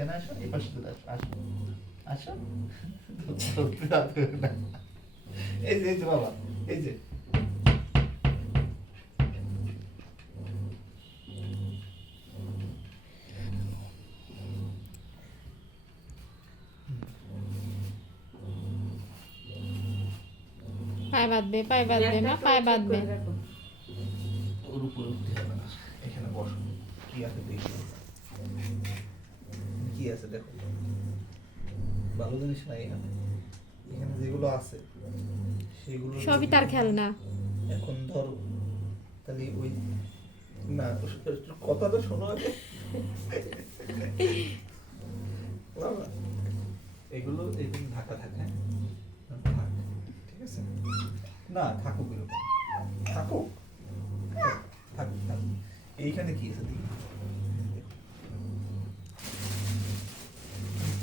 এখানে আসো, এই পাশে চলে আসো, আসো আসো। ধরতে পারবে না। এই যে, এই যে বাবা, এই যে পায়ে বাঁধবে, পায়ে বাঁধবে মা, পায়ে বাঁধবে। ওর উপরে উঠতে হবে না, এখানে বসো। কি আছে দেখি, কি আছে দেখো, ভালো জিনিস নাই এখানে। এখানে যেগুলো আছে সেগুলো সবই তার খেলনা। এখন ধরো তাহলে ওই না, কথাটা শোনো আগে। বাবা, এগুলো এরকম ঢাকা থাকে, থাক, ঠিক আছে না, থাকুক এরকম, থাকুক, থাকুক থাকুক। এইখানে কি আছে দেখি,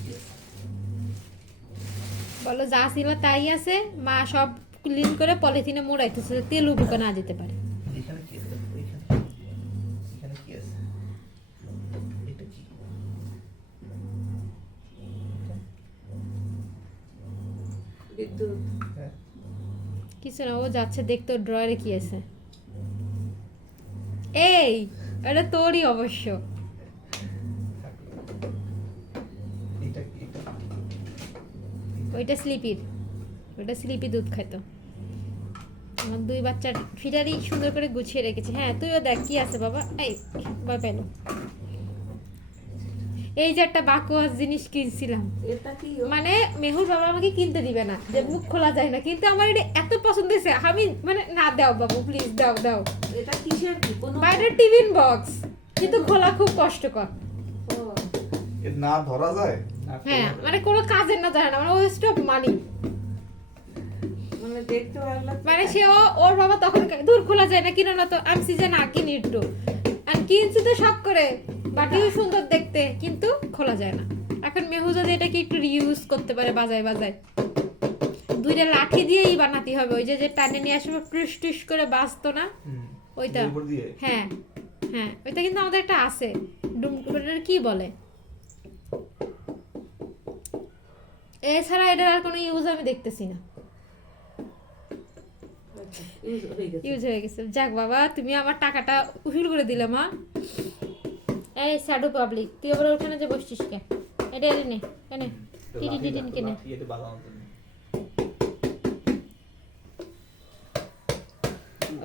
কি আছে? বলো যা ছিল তাই আছে, মা সব ক্লিন করে পলিথিনে মোড়াইতেছে, তেল উপরে না যেতে পারে। এখানে কি আছে? এখানে এখানে কি আছে? এটা কি? বিদ্যুৎ। হ্যাঁ, কিছু না, ও যাচ্ছে দেখতে ওর ড্রয়ারে কি আছে। এই এটা তোরই অবশ্য। এটা কি? এটা ওইটা স্লিপির, ওইটা স্লিপি দুধ খাইতো। আমার দুই বাচ্চার ফিডারই সুন্দর করে গুছিয়ে রেখেছি। হ্যাঁ তুইও দেখ কি আছে বাবা। এই বাবা পেলো, এই যে একটা বাকুয়াস জিনিস কিনছিলাম, এটা কি? মানে মেহুর বাবা আমাকে কিনতে দিবে না, যে মুখ খোলা যায় না, কিন্তু আমার এটা এত পছন্দ হয়েছে, আমি মানে না দাও বাবু প্লিজ দাও দাও। এটা কিসের কি? কোনো বাইরের টিফিন বক্স, কিন্তু খোলা খুব কষ্টকর। ও, এ না ধরা যায় না, হ্যাঁ মানে কোনো কাজের না জানে না, মানে ওয়েস্ট অফ মানি। মানে দেখতে ভালো লাগছে। মানে সে ওর বাবা তখন দূর খোলা যায় না, কিনো না তো, আমি সিজন না কিনি একটু, আর কিনছি তো শখ করে, বাটিও সুন্দর দেখতে, কিন্তু খোলা যায় না। এখন মেহু যদি এটাকে একটু রিউজ করতে পারে, বাজায় বাজায় দুইটা লাঠি দিয়েই বানাতে হবে, ওই যে যে টানে নিয়ে আসবে টুস টুস করে বাজতো না ওইটা। উপর দিয়ে হ্যাঁ হ্যাঁ ওইটা কিন্তু আমাদের একটা আছে, ওটার কি বলে, এছাড়া এটার আর কোনো ইউজ আমি দেখতেছি না। আচ্ছা, ইউজ হয়ে গেছে। ইউজ হয়ে গেছে, যাক বাবা তুমি আমার টাকাটা উসুল করে দিলে মা। এই স্যাডো পাবলিক, তুই আবার ওখানে যে বসছিস কে? এটা এনে নে, এনে টিটি টিটিন কেনে। লাঠি এটা বাজানোর জন্য।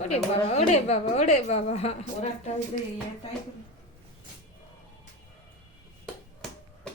ওরে বাবা ওরে বাবা ওরে বাবা। ওরা একটা ওই যে ইয়ে টাইপের